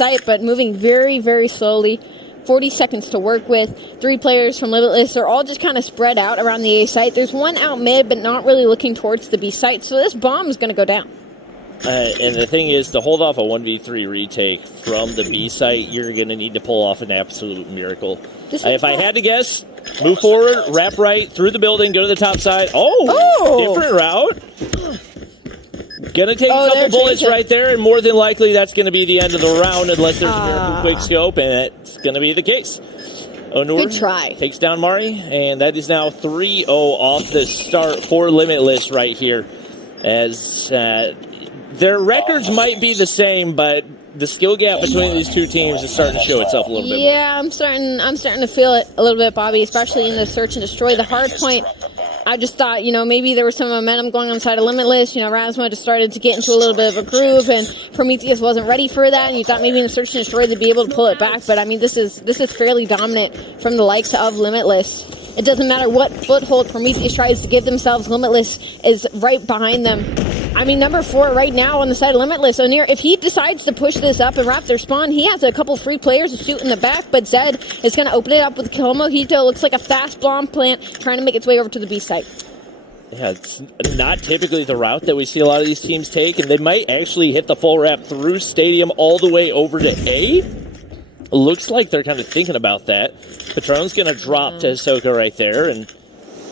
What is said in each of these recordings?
site, but moving very, very slowly. 40 seconds to work with. 3 players from Limitless are all just kind of spread out around the A site. There's one out mid, but not really looking towards the B site, so this bomb is going to go down. And the thing is, to hold off a 1v3 retake from the B site, you're going to need to pull off an absolute miracle. If I had to guess, move forward, wrap right, through the building, go to the top side. Different route. Gonna take a couple bullets right there, and more than likely that's going to be the end of the round unless there's a miracle quick scope, and that's going to be the case. Onur takes down Mari, and that is now 3-0 off the start for Limitless right here, as their records might be the same, but the skill gap between these two teams is starting to show itself a little bit more. Yeah, I'm starting to feel it a little bit, Bobby, especially in the search and destroy. The hard point, I just thought, maybe there was some momentum going on the side of Limitless. Razmo just started to get into a little bit of a groove, and Prometheus wasn't ready for that, and you thought maybe in the search and destroy they'd be able to pull it back, but this is fairly dominant from the likes of Limitless. It doesn't matter what foothold Prometheus tries to give themselves, Limitless is right behind them. Number 4 right now on the side of Limitless. Onir, if he decides to push this up and wrap their spawn, he has a couple free players to shoot in the back, but Zed is going to open it up with Kill Mojito. Looks like a fast bomb plant trying to make its way over to the B site. Yeah, it's not typically the route that we see a lot of these teams take, and they might actually hit the full wrap through Stadium all the way over to A. Looks like they're kind of thinking about that. Patron's going to drop to Hisoka right there, and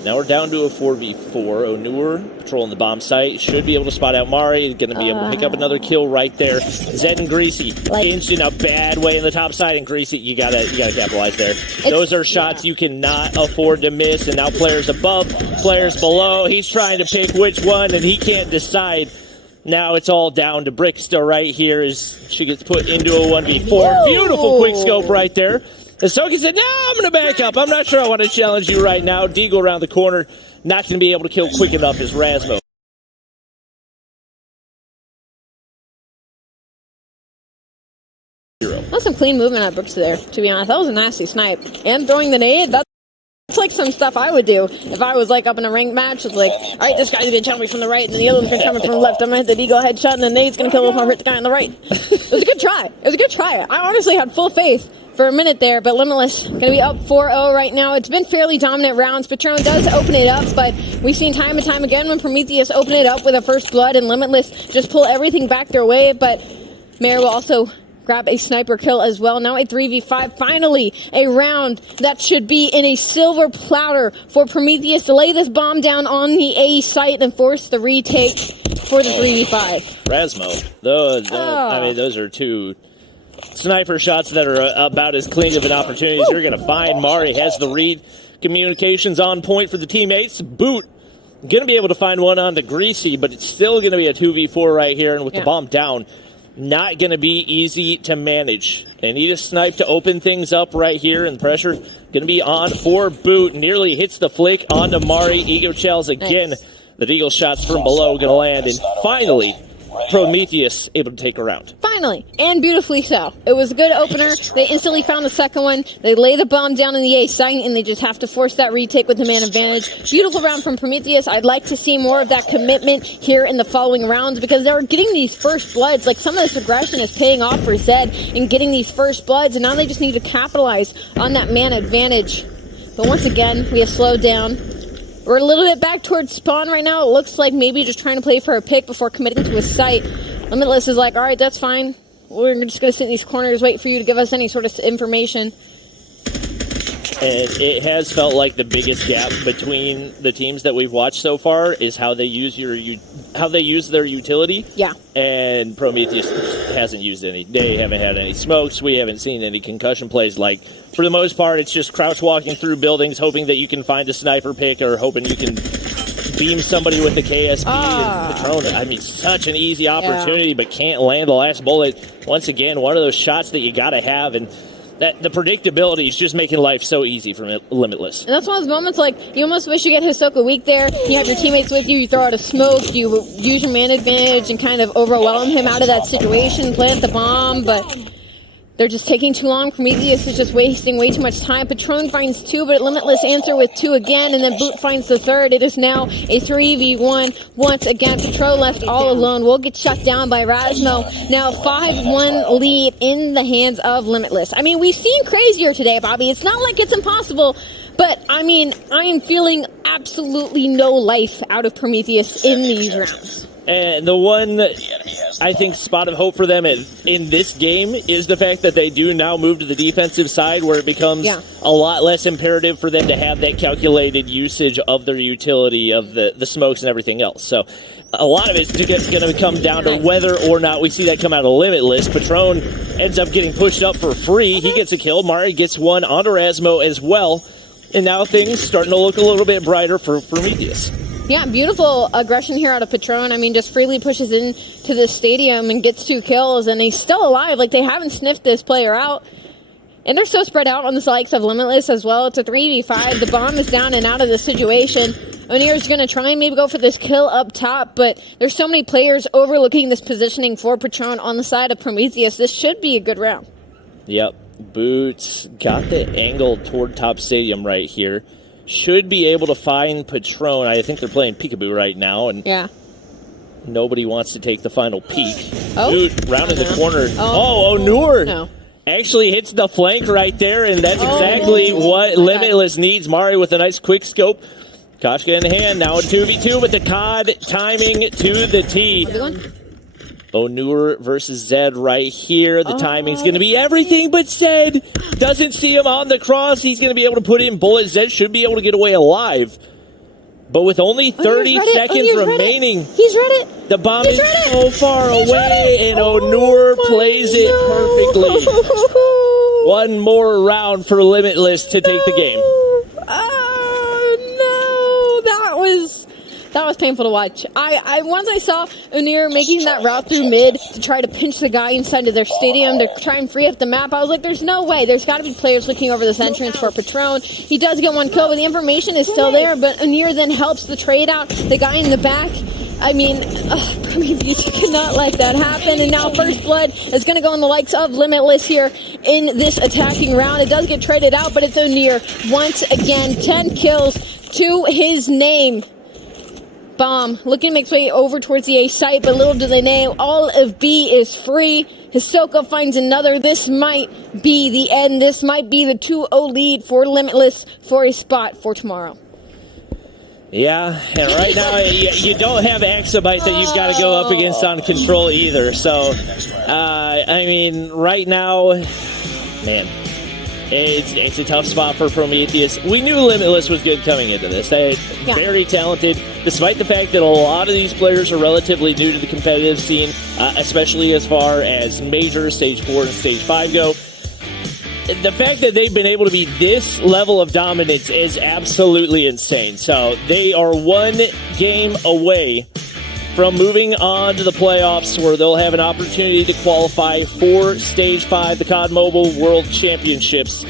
now we're down to a 4v4. Onur patrolling the bomb site. Should be able to spot out Mari. Going to be able to pick up another kill right there. Zed and Greasy changed in a bad way in the top side, and Greasy, you gotta capitalize there. Those are shots you cannot afford to miss, and now players above, players below. He's trying to pick which one, and he can't decide. Now it's all down to Brickster right here as she gets put into a 1v4. Whoa. Beautiful quick scope right there. And Soki said, no, I'm going to back up. I'm not sure I want to challenge you right now. Deagle around the corner, not going to be able to kill quick enough as Razmo. That's some clean movement at Brooks there, to be honest. That was a nasty snipe. And throwing the nade, that's like some stuff I would do if I was up in a ranked match. It's like, all right, this guy's going to challenge me from the right, and the other one's going to come from the left. I'm going to hit the Deagle headshot, and the nade's going to kill him if I hit the guy on the right. It was a good try. I honestly had full faith for a minute there, but Limitless going to be up 4-0 right now. It's been fairly dominant rounds. Patron does open it up, but we've seen time and time again when Prometheus open it up with a first blood and Limitless just pull everything back their way, but Mare will also grab a sniper kill as well. Now a 3v5, finally a round that should be in a silver platter for Prometheus to lay this bomb down on the A site and force the retake for the 3v5. Razmo, those are two sniper shots that are about as clean of an opportunity as you're going to find. Mari has the read. Communications on point for the teammates. Boot going to be able to find one onto Greasy, but it's still going to be a 2v4 right here. And with the bomb down, not going to be easy to manage. They need a snipe to open things up right here, and pressure going to be on for Boot. Nearly hits the flick onto Mari. Ego Chels again. The Deagle shots from below going to land, and finally Prometheus able to take a round. Finally, and beautifully so. It was a good opener. They instantly found the second one. They lay the bomb down in the A site, and they just have to force that retake with the man advantage. Beautiful round from Prometheus. I'd like to see more of that commitment here in the following rounds, because they're getting these first bloods. Some of this aggression is paying off for Zed in getting these first bloods, and now they just need to capitalize on that man advantage. But once again, we have slowed down. We're a little bit back towards spawn right now. It looks like maybe just trying to play for a pick before committing to a site. Limitless is like, all right, that's fine. We're just going to sit in these corners, wait for you to give us any sort of information. And it has felt like the biggest gap between the teams that we've watched so far is how they use their utility. Yeah. And Prometheus hasn't used any. They haven't had any smokes. We haven't seen any concussion plays. For the most part, it's just crouch walking through buildings, hoping that you can find a sniper pick or hoping you can beam somebody with the KSP and Patron. Such an easy opportunity, but can't land the last bullet. Once again, one of those shots that you got to have, and that the predictability is just making life so easy for Limitless. And that's one of those moments you almost wish you get Hisoka weak there. You have your teammates with you, you throw out a smoke, you use your man advantage and kind of overwhelm him out of that situation, plant the bomb, but They're just taking too long. Prometheus is just wasting way too much time. Patron finds 2, but Limitless answer with 2 again, and then Boot finds the 3rd. It is now a 3v1 once again. Patron left all alone. Will get shut down by Rasmo. Now 5-1 lead in the hands of Limitless. I mean, we've seen crazier today, Bobby. It's not like it's impossible, but I mean, I am feeling absolutely no life out of Prometheus in these rounds. And the one, I think, spot of hope for them in this game is the fact that they do now move to the defensive side, where it becomes a lot less imperative for them to have that calculated usage of their utility of the smokes and everything else. So a lot of it's going to come down to whether or not we see that come out of Limitless. Patron ends up getting pushed up for free. He gets a kill. Mari gets one onto Rasmo as well. And now things starting to look a little bit brighter for Prometheus. Yeah, beautiful aggression here out of Patron. I mean, just freely pushes into the stadium and gets 2 kills, and he's still alive. Like, they haven't sniffed this player out. And they're so spread out on the likes of Limitless as well. It's a 3v5. The bomb is down and out of the situation. Onir's going to try and maybe go for this kill up top, but there's so many players overlooking this positioning for Patron on the side of Prometheus. This should be a good round. Yep. Boots got the angle toward top stadium right here. Should be able to find Patron. I think they're playing peekaboo right now, and nobody wants to take the final peek. Boot rounding the corner. Onur actually hits the flank right there, and that's exactly what Limitless needs. Mari with a nice quick scope. Koshka in hand, now a 2v2, but the COD timing to the T. Onur versus Zed right here. The timing's going to be everything, but Zed doesn't see him on the cross. He's going to be able to put in bullets. Zed should be able to get away alive. But with only 30 seconds remaining, he's read it. The bomb is so far away, and Onur plays it perfectly. One more round for Limitless to take the game. That was painful to watch. Once I saw Onir making that route through mid to try to pinch the guy inside of their stadium to try and free up the map, I was like, there's no way. There's got to be players looking over this entrance for Patron. He does get 1 kill, but the information is still there. But Onir then helps the trade out. The guy in the back, I mean, Prometheus, you cannot let that happen. And now First Blood is going to go on the likes of Limitless here in this attacking round. It does get traded out, but it's Onir once again. 10 kills to his name. Bomb looking to make its way over towards the A site, but little do they know, all of B is free. Hisoka finds another. This might be the end. This might be the 2-0 lead for Limitless for a spot for tomorrow. Yeah, and right now you don't have Axabite that you've got to go up against on control either. So, I mean, right now, man, it's a tough spot for Prometheus. We knew Limitless was good coming into this. They're very talented, despite the fact that a lot of these players are relatively new to the competitive scene, especially as far as Major, Stage 4, and Stage 5 go. The fact that they've been able to be this level of dominance is absolutely insane. So they are 1 game away from moving on to the playoffs, where they'll have an opportunity to qualify for Stage 5, the COD Mobile World Championships.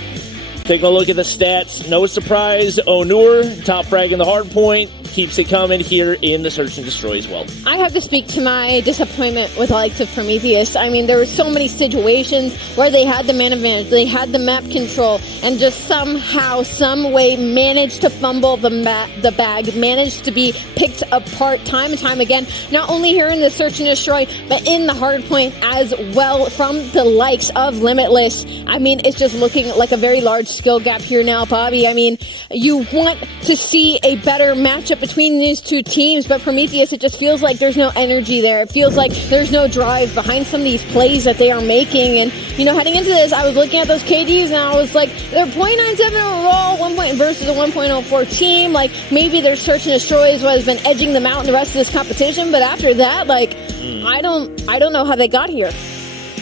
Taking a look at the stats, no surprise, Onur, top frag in the hard point, keeps it coming here in the Search and Destroy as well. I have to speak to my disappointment with the likes of Prometheus. I mean, there were so many situations where they had the man advantage, they had the map control, and just somehow, some way managed to fumble the bag, managed to be picked apart time and time again, not only here in the Search and Destroy, but in the hard point as well from the likes of Limitless. I mean, it's just looking like a very large skill gap here now, Bobby. I mean, you want to see a better matchup between these two teams, but Prometheus, it just feels like there's no energy there. It feels like there's no drive behind some of these plays that they are making. And, you know, heading into this, I was looking at those KDs and I was like, they're 0.97 overall, 1 point versus a 1.04 team. Like, maybe their Search and Destroy is what has been edging them out in the rest of this competition, but after that, like, I don't know how they got here.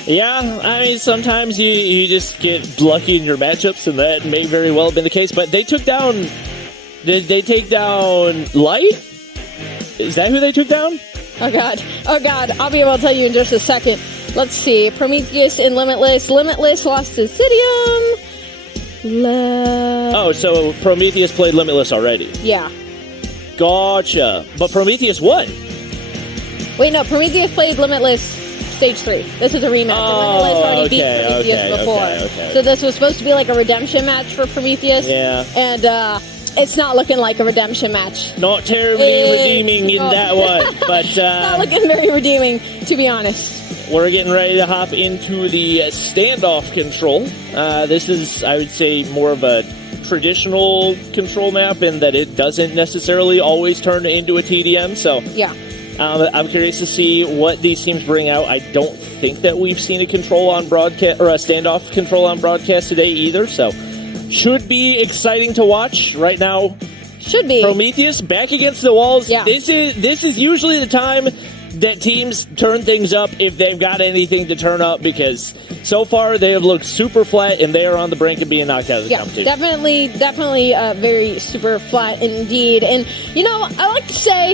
Yeah, I mean, sometimes you just get lucky in your matchups, and that may very well have been the case, but they took down... Did they take down Light? Is that who they took down? Oh, God. I'll be able to tell you in just a second. Let's see. Prometheus and Limitless. Limitless lost to Cidium. Oh, so Prometheus played Limitless already. Yeah. Gotcha. But Prometheus won. Wait, no. Prometheus played Limitless Stage 3. This was a rematch. Limitless already beat Prometheus before. Okay. So this was supposed to be like a redemption match for Prometheus. Yeah. And it's not looking like a redemption match. Not terribly redeeming in that one, but not looking very redeeming, to be honest. We're getting ready to hop into the standoff control. This is, I would say, more of a traditional control map in that it doesn't necessarily always turn into a TDM. So yeah, I'm curious to see what these teams bring out. I don't think that we've seen a control on broadcast or a standoff control on broadcast today either. So should be exciting to watch right now. Should be. Prometheus back against the walls. Yeah. This is usually the time that teams turn things up if they've got anything to turn up, because so far they have looked super flat and they are on the brink of being knocked out of the competition. Definitely very super flat indeed. And, I like to say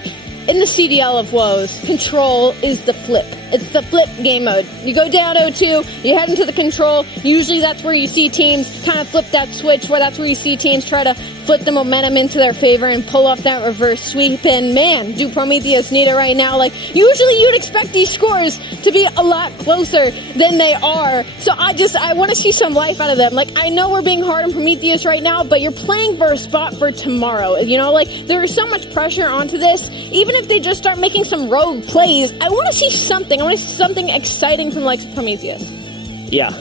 in the CDL of woes, control is the flip. It's the flip game mode. You go down 0-2, you head into the control. Usually that's where you see teams kind of flip that switch, where that's where you see teams try to flip the momentum into their favor and pull off that reverse sweep. And man, do Prometheus need it right now. Like, usually you'd expect these scores to be a lot closer than they are. So I want to see some life out of them. Like, I know we're being hard on Prometheus right now, but you're playing for a spot for tomorrow. There is so much pressure onto this. Even if they just start making some rogue plays, I want to see something. I want to see something exciting from like Prometheus. Yeah,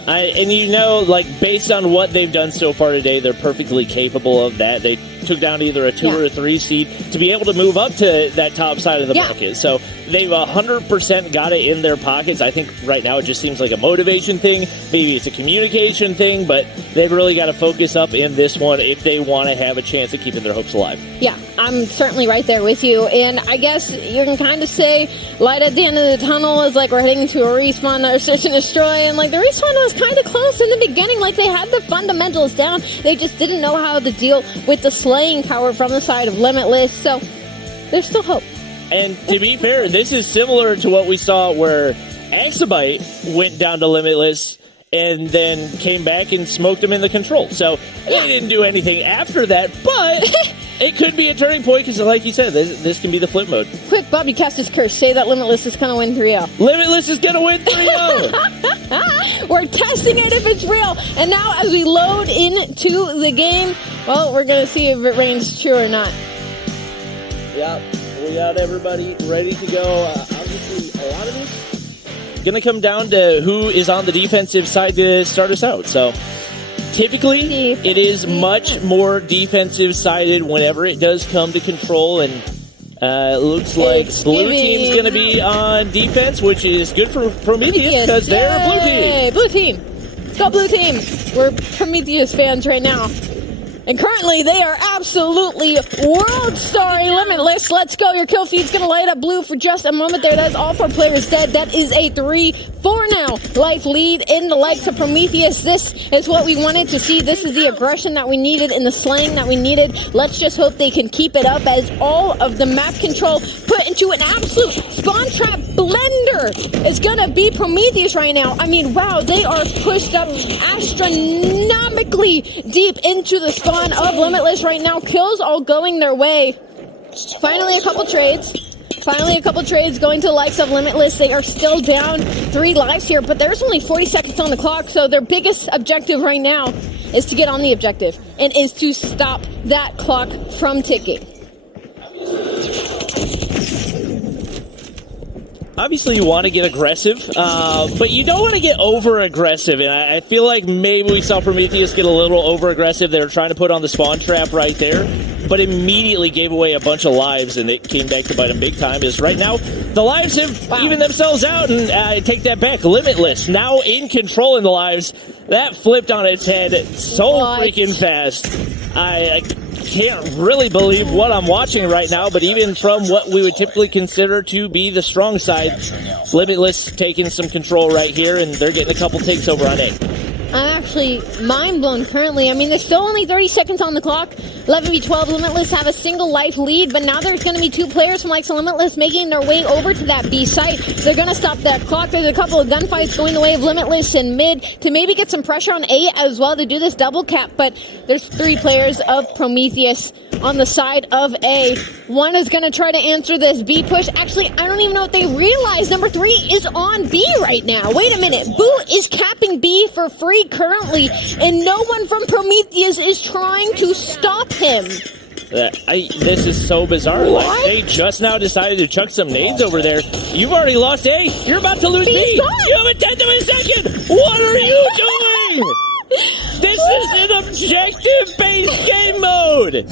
based on what they've done so far today, they're perfectly capable of that. They took down either a 2 or a 3 seed to be able to move up to that top side of the bracket. So they've 100% got it in their pockets. I think right now it just seems like a motivation thing. Maybe it's a communication thing, but they've really got to focus up in this one if they want to have a chance at keeping their hopes alive. Yeah, I'm certainly right there with you. And I guess you can kind of say light at the end of the tunnel is like we're heading to a respawn or search and destroy. And like the respawn was kind of close in the beginning. Like they had the fundamentals down. They just didn't know how to deal with the slaying power from the side of Limitless. So there's still hope. And to be fair, this is similar to what we saw where Exabyte went down to Limitless and then came back and smoked them in the control. So they didn't do anything after that, but it could be a turning point because, like you said, this can be the flip mode. Quick, Bobby cast his curse. Say that Limitless is going to win 3-0. Limitless is going to win 3-0. We're testing it if it's real. And now as we load into the game, well, we're going to see if it reigns true or not. Yep, we got everybody ready to go. Obviously, a lot of this going to come down to who is on the defensive side to start us out. So typically it is much more defensive sided whenever it does come to control, and it looks like blue team's going to be on defense, which is good for Prometheus because they're a blue team. Blue team. Let's go blue team. We're Prometheus fans right now. And currently, they are absolutely world-starring Limitless. Let's go. Your kill feed's going to light up blue for just a moment there. That's all 4 players dead. That is a 3-4 now. Life lead in the likes of Prometheus. This is what we wanted to see. This is the aggression that we needed and the slaying that we needed. Let's just hope they can keep it up as all of the map control put into an absolute spawn trap blender is going to be Prometheus right now. I mean, wow, they are pushed up astronomically deep into the spawn of Limitless right now. Kills all going their way. Finally a couple trades going to the likes of Limitless. They are still down 3 lives here, but there's only 40 seconds on the clock, so their biggest objective right now is to get on the objective and is to stop that clock from ticking. Obviously, you want to get aggressive, but you don't want to get over-aggressive, and I feel like maybe we saw Prometheus get a little over-aggressive. They were trying to put on the spawn trap right there, but immediately gave away a bunch of lives, and it came back to bite them big time. Is right now, the lives have evened themselves out, and I take that back. Limitless, now in control in the lives. That flipped on its head so freaking fast. I can't really believe what I'm watching right now, but even from what we would typically consider to be the strong side, Limitless taking some control right here, and they're getting a couple takes over on A. I'm actually mind blown currently. I mean, there's still only 30 seconds on the clock, 11v12, Limitless have a single life lead, but now there's going to be two players from like Limitless making their way over to that B site. They're going to stop that clock. There's a couple of gunfights going the way of Limitless in mid to maybe get some pressure on A as well to do this double cap, but there's three players of Prometheus on the side of A. One is going to try to answer this B push. Actually, I don't even know if they realize number 3 is on B right now. Wait a minute. Boot is capping B for free currently, and no one from Prometheus is trying to stop him. This is so bizarre. What? Like, they just now decided to chuck some nades over there. You've already lost A. You're about to lose B's B. gone. You have a tenth of a second. What are you doing? This is an objective-based game mode.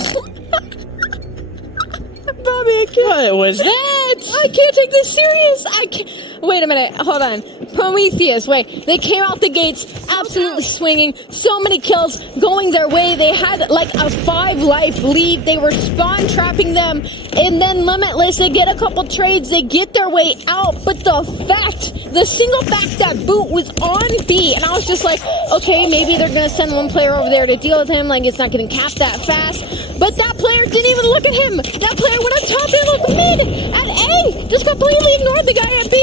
Bobby, I can't. What was that? I can't take this serious. I can't. Wait a minute. Hold on. Prometheus. Wait. They came out the gates absolutely swinging. So many kills going their way. They had like a 5-life lead. They were spawn trapping them. And then Limitless, they get a couple trades. They get their way out. But the single fact that Boot was on B. And I was just like, okay, maybe they're going to send one player over there to deal with him. Like, it's not getting capped that fast. But that player didn't even look at him. That player went on top and looked mid at A. Just completely ignored the guy at B.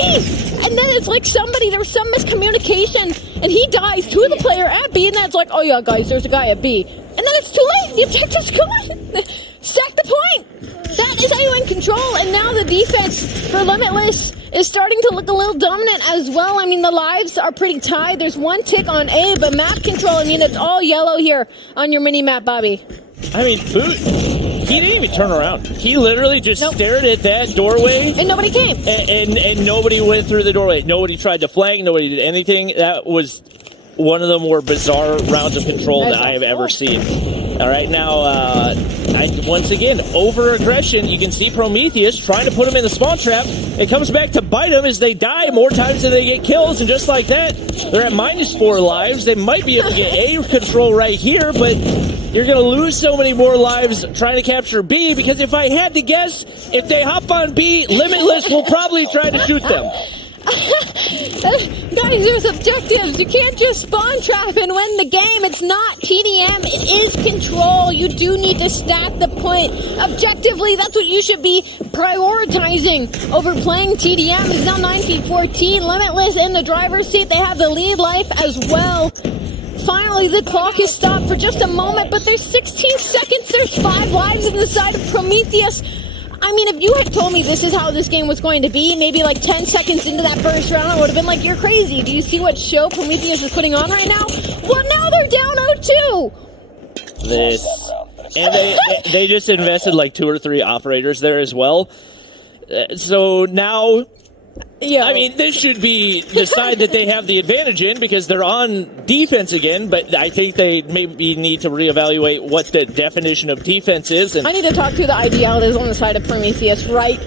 And then it's like there was some miscommunication, and he dies to the player at B, and then it's like, oh yeah, guys, there's a guy at B. And then it's too late. The objective's gone. Stack the point. That is how you in control, and now the defense for Limitless is starting to look a little dominant as well. I mean, the lives are pretty tied. There's one tick on A, but map control, I mean, it's all yellow here on your mini-map, Bobby. I mean, Boot, he didn't even turn around. He literally just stared at that doorway. And nobody came. And nobody went through the doorway. Nobody tried to flank. Nobody did anything. That was one of the more bizarre rounds of control that I have ever seen. All right, now, once again, over-aggression. You can see Prometheus trying to put him in the spawn trap. It comes back to bite them as they die more times than they get kills, and just like that, they're at -4 lives. They might be able to get A control right here, but you're going to lose so many more lives trying to capture B, because if I had to guess, if they hop on B, Limitless will probably try to shoot them. Guys, there's objectives. You can't just spawn trap and win the game. It's not TDM. It is control. You do need to stack the point. Objectively, that's what you should be prioritizing over playing TDM. It's now 9v14. Limitless in the driver's seat. They have the lead life as well. Finally, the clock is stopped for just a moment, but there's 16 seconds. There's 5 lives in the side of Prometheus. I mean, if you had told me this is how this game was going to be, maybe like 10 seconds into that first round, I would have been like, you're crazy. Do you see what show Prometheus is putting on right now? Well, now they're down 0-2. And they just invested like 2 or 3 operators there as well. So now, Yeah. I mean, this should be the side that they have the advantage in, because they're on defense again, but I think they maybe need to reevaluate what the definition of defense is. And I need to talk to the IDL that is on the side of Prometheus right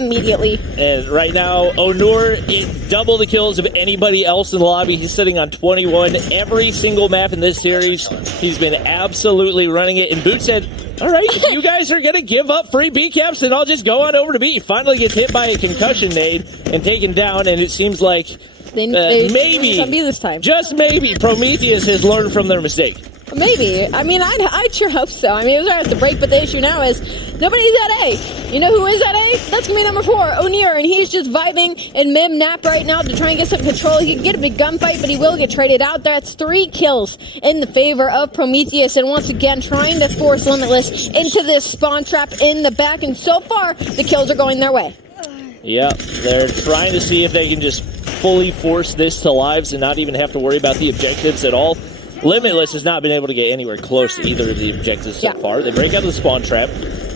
immediately. And right now, Onur is double the kills of anybody else in the lobby. He's sitting on 21 every single map in this series. He's been absolutely running it. And Boot said, all right, if you guys are going to give up free B caps, then I'll just go on over to B. He finally gets hit by a concussion nade and taken down, and it seems like maybe, this time. just maybe, Prometheus has learned from their mistake. Maybe. I mean, I'd sure hope so. I mean, it was right at the break, but the issue now is nobody's at A. You know who is at A? That's going to be number 4, Onir, and he's just vibing in Mim Nap right now to try and get some control. He can get a big gunfight, but he will get traded out. That's 3 kills in the favor of Prometheus, and once again, trying to force Limitless into this spawn trap in the back, and so far, the kills are going their way. Yep, they're trying to see if they can just fully force this to lives and not even have to worry about the objectives at all. Limitless has not been able to get anywhere close to either of the objectives so far. They break out of the spawn trap,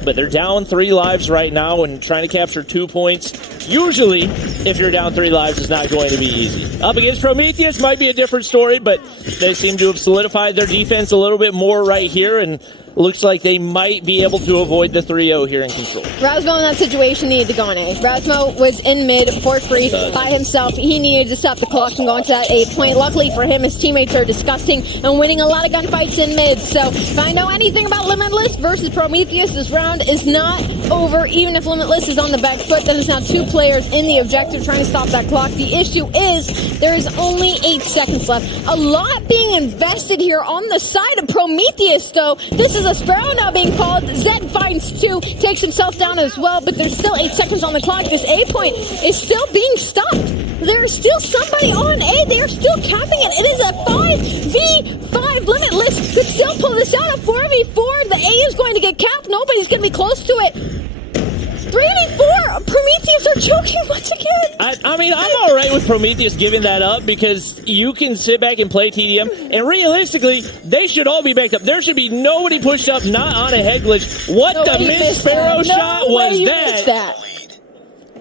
but they're down 3 lives right now and trying to capture 2 points. Usually, if you're down 3 lives, it's not going to be easy. Up against Prometheus might be a different story, but they seem to have solidified their defense a little bit more right here, and looks like they might be able to avoid the 3-0 here in control. Rasmo in that situation needed to go on A. Rasmo was in mid for free by himself. He needed to stop the clock and go into that A point. Luckily for him, his teammates are disgusting and winning a lot of gunfights in mid. So if I know anything about Limitless versus Prometheus, this round is not over. Even if Limitless is on the back foot, that is now 2 players in the objective trying to stop that clock. The issue is there is only 8 seconds left. A lot being invested here on the side of Prometheus, though. This is is a Sparrow now being called. Zed finds 2, takes himself down as well, but there's still 8 seconds on the clock. This A point is still being stopped. There's still somebody on A. They are still capping it. It is a 5v5. Limitless could still pull this out. A 4v4. The A is going to get capped. Nobody's going to be close to it. 3v4. Prometheus are choking once again. I mean, I'm all right with Prometheus giving that up because you can sit back and play TDM, and realistically, they should all be backed up. There should be nobody pushed up, not on a head glitch. What the Mid Sparrow shot was that?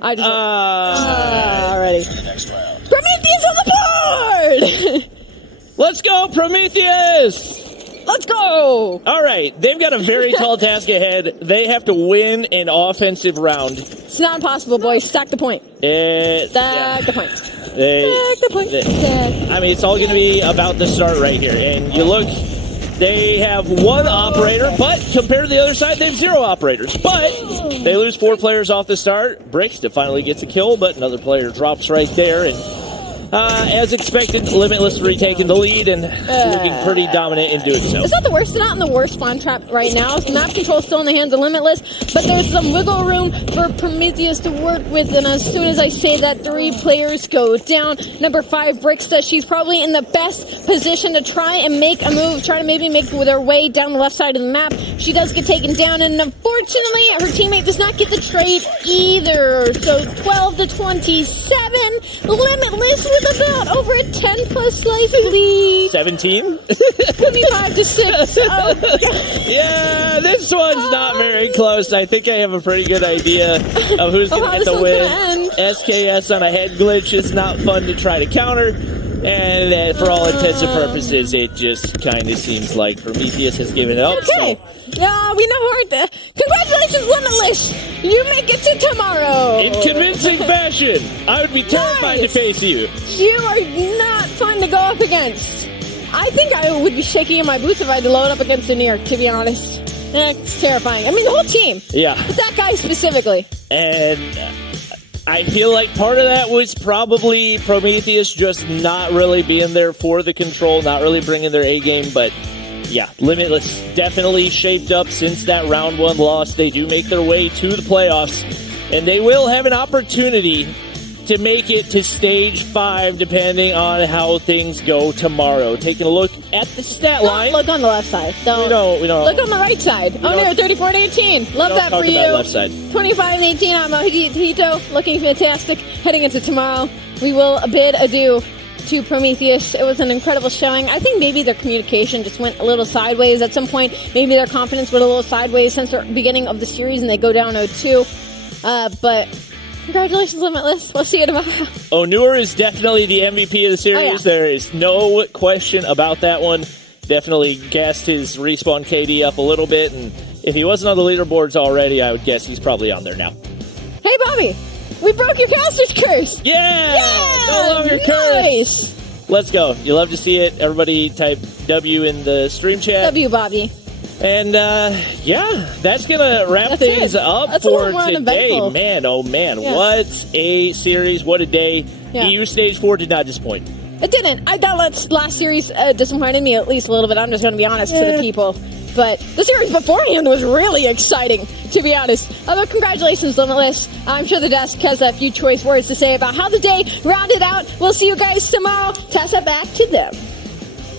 I just already. Prometheus on the board. Let's go, Prometheus! Let's go! All right, they've got a very tall task ahead. They have to win an offensive round. It's not impossible, boys. Stack the point. Stack the point. Stack the point. I mean, it's all going to be about the start right here. And you look, they have 1 operator, but compared to the other side, they have 0 operators. But they lose 4 players off the start. Brixton finally gets a kill, but another player drops right there. And as expected, Limitless retaking the lead and looking pretty dominant in doing so. It's not the worst. They're not in the worst spawn trap right now. Map control still in the hands of Limitless, but there's some wiggle room for Prometheus to work with. And as soon as I say that, 3 players go down. Number 5, Brixta, she's probably in the best position to try and make a move, try to maybe make their way down the left side of the map. She does get taken down, and unfortunately, her teammate does not get the trade either. So 12-27, Limitless with about over a 10-plus slice lead. 17? 25-6. Oh, yeah, this one's not very close. I think I have a pretty good idea of who's going to get the win. SKS on a head glitch is not fun to try to counter. And for all intents and purposes, it just kind of seems like Prometheus has given it up. Okay. Yeah, we know how congratulations, Limitless! You make it to tomorrow! In convincing fashion! I would be terrified to face you. You are not fun to go up against. I think I would be shaking in my boots if I had to load up against the New York, to be honest. That's terrifying. I mean, the whole team. Yeah. But that guy specifically. And I feel like part of that was probably Prometheus just not really being there for the control, not really bringing their A game, but yeah, Limitless definitely shaped up since that round 1 loss. They do make their way to the playoffs, and they will have an opportunity to make it to stage 5 depending on how things go tomorrow. Taking a look at the stat line. Look on the left side. We don't. Look on the right side. Oh no, 34-18. Love that for you. Left side. 25-18 on Mojito. Looking fantastic. Heading into tomorrow, we will bid adieu to Prometheus. It was an incredible showing. I think maybe their communication just went a little sideways at some point. Maybe their confidence went a little sideways since the beginning of the series and they go down 0-2. But congratulations, Limitless. We'll see you tomorrow. Onur is definitely the MVP of the series. Oh, yeah. There is no question about that one. Definitely gassed his respawn KD up a little bit, and if he wasn't on the leaderboards already, I would guess he's probably on there now. Hey, Bobby. We broke your caster's curse. Yeah! No longer cursed. Let's go. You love to see it. Everybody type W in the stream chat. W, Bobby. And, yeah, that's going to wrap things up for today. Man, oh, man. Yeah. What a series. What a day. Yeah. EU Stage 4 did not disappoint. It didn't. I thought last series disappointed me at least a little bit. I'm just going to be honest to the people. But the series beforehand was really exciting, to be honest. But congratulations, Limitless. I'm sure the desk has a few choice words to say about how the day rounded out. We'll see you guys tomorrow. Tessa, back to them.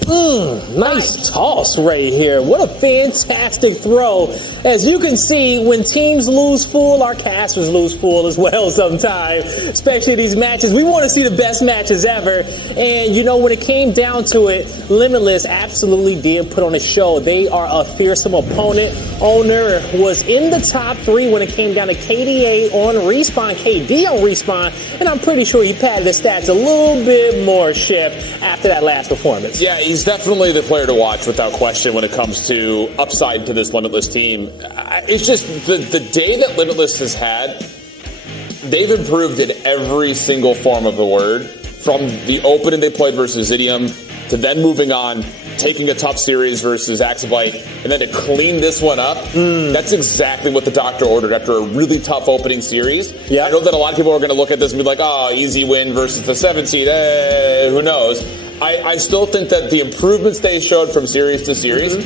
Nice toss right here. What a fantastic throw. As you can see, when teams lose full, our casters lose full as well sometimes, especially these matches. We want to see the best matches ever. And, you know, when it came down to it, Limitless absolutely did put on a show. They are a fearsome opponent. Owner was in the top 3 when it came down to KDA on Respawn, KD on Respawn, and I'm pretty sure he padded his stats a little bit more shift after that last performance. Yeah, he's definitely the player to watch without question when it comes to upside to this Limitless team. It's just the day that Limitless has had, they've improved in every single form of the word. From the opening they played versus Zidium, to then moving on, taking a tough series versus Axelbyte, and then to clean this one up. That's exactly what the doctor ordered after a really tough opening series. Yeah. I know that a lot of people are going to look at this and be like, oh, easy win versus the 7 seed. Who knows? I still think that the improvements they showed from series to series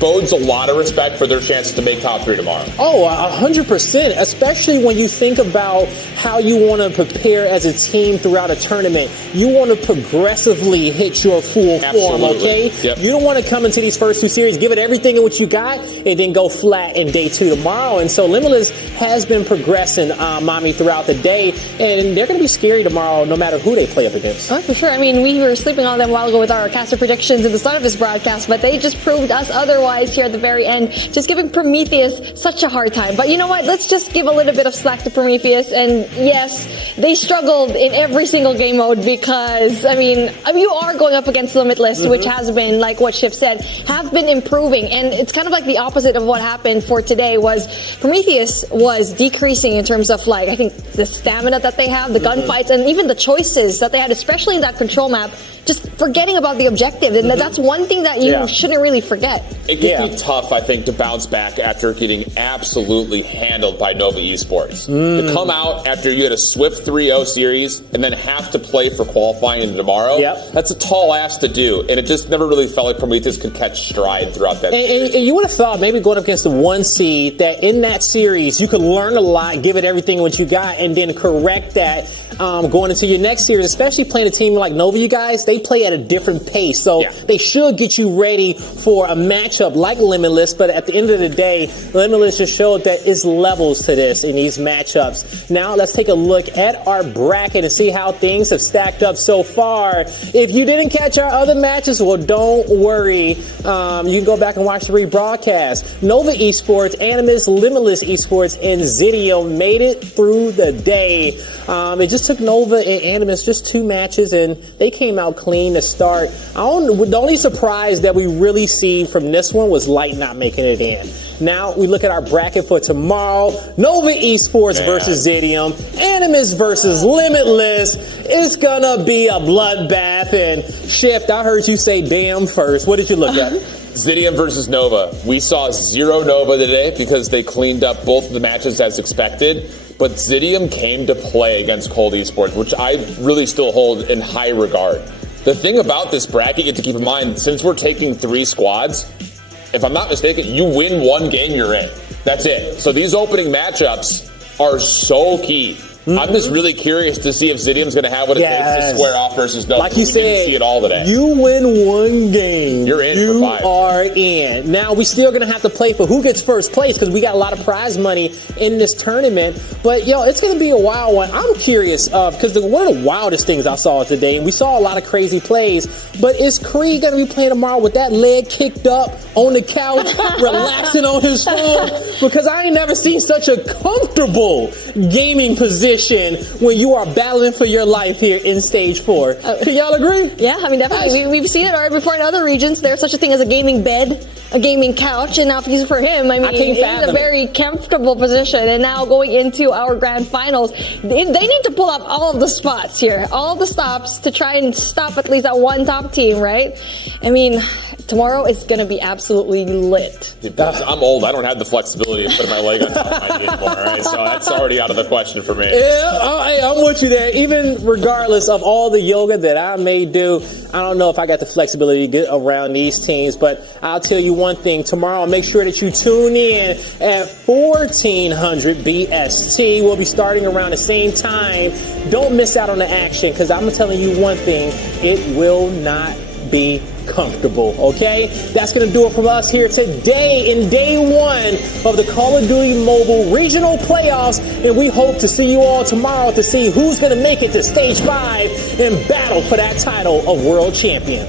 bodes a lot of respect for their chances to make top 3 tomorrow. Oh, 100%, especially when you think about how you want to prepare as a team throughout a tournament. You want to progressively hit your full form, okay? Yep. You don't want to come into these first 2 series, give it everything in what you got, and then go flat in day 2 tomorrow. And so Limitless has been progressing, Mommy, throughout the day, and they're going to be scary tomorrow no matter who they play up against. Oh, for sure. I mean, we were sleeping on them a while ago with our caster predictions at the start of this broadcast, but they just proved us otherwise here at the very end, just giving Prometheus such a hard time. But you know what? Let's just give a little bit of slack to Prometheus. And yes, they struggled in every single game mode because, I mean, you are going up against Limitless, which has been, like what Shiv said, have been improving. And it's kind of like the opposite of what happened for today was Prometheus was decreasing in terms of, like, I think the stamina that they have, the gunfights, and even the choices that they had, especially in that control map, just forgetting about the objective. And that's one thing that you shouldn't really forget. It can be tough, I think, to bounce back after getting absolutely handled by Nova Esports. To come out after you had a swift 3-0 series and then have to play for qualifying tomorrow, that's a tall ask to do. And it just never really felt like Prometheus could catch stride throughout that series. And you would have thought maybe going up against the 1 seed that in that series you could learn a lot, give it everything what you got, and then correct that going into your next series, especially playing a team like Nova, you guys, they play at a different pace. So they should get you ready for a matchup like Limitless. But at the end of the day, Limitless just showed that it's levels to this in these matchups. Now let's take a look at our bracket and see how things have stacked up so far. If you didn't catch our other matches, well, don't worry. You can go back and watch the rebroadcast. Nova Esports, Animus, Limitless Esports, and Zidium made it through the day. It just took Nova and Animus just 2 matches, and they came out clean to start. The only surprise that we really see from this one was Light not making it in. Now we look at our bracket for tomorrow. Nova Esports versus Zidium. Animus versus Limitless. It's gonna be a bloodbath. And Shift, I heard you say damn first. What did you look at? Zidium versus Nova. We saw 0 Nova today because they cleaned up both of the matches as expected. But Zidium came to play against Cold Esports, which I really still hold in high regard. The thing about this bracket you have to keep in mind, since we're taking 3 squads, if I'm not mistaken, you win 1 game, you're in. That's it. So these opening matchups are so key. I'm just really curious to see if Zidium's going to have what it takes to square off versus Nova. Like you said, didn't see it all today. You win 1 game, you're in you for 5. are in. Now, we still going to have to play for who gets first place because we got a lot of prize money in this tournament. But, it's going to be a wild one. I'm curious because one of the wildest things I saw today, and we saw a lot of crazy plays, but is Creed going to be playing tomorrow with that leg kicked up on the couch, relaxing on his phone? Because I ain't never seen such a comfortable gaming position when you are battling for your life here in stage 4. Can y'all agree? Yeah, I mean, definitely. We've seen it already before in other regions. There's such a thing as a gaming bed, a gaming couch, and now for him, I mean, it's a very comfortable position. And now going into our grand finals, they need to pull up all of the spots here, all the stops to try and stop at least that one top team, right? I mean, tomorrow is going to be absolutely lit. I'm old. I don't have the flexibility to put my leg on top of my knee anymore, right? So that's already out of the question for me. Yeah, I'm with you there. Even regardless of all the yoga that I may do, I don't know if I got the flexibility to get around these teams, but I'll tell you one thing. Tomorrow, make sure that you tune in at 1400 BST. We'll be starting around the same time. Don't miss out on the action because I'm telling you one thing. It will not be comfortable, okay? That's going to do it from us here today in day 1 of the Call of Duty Mobile Regional Playoffs, and we hope to see you all tomorrow to see who's going to make it to Stage 5 and battle for that title of World Champion.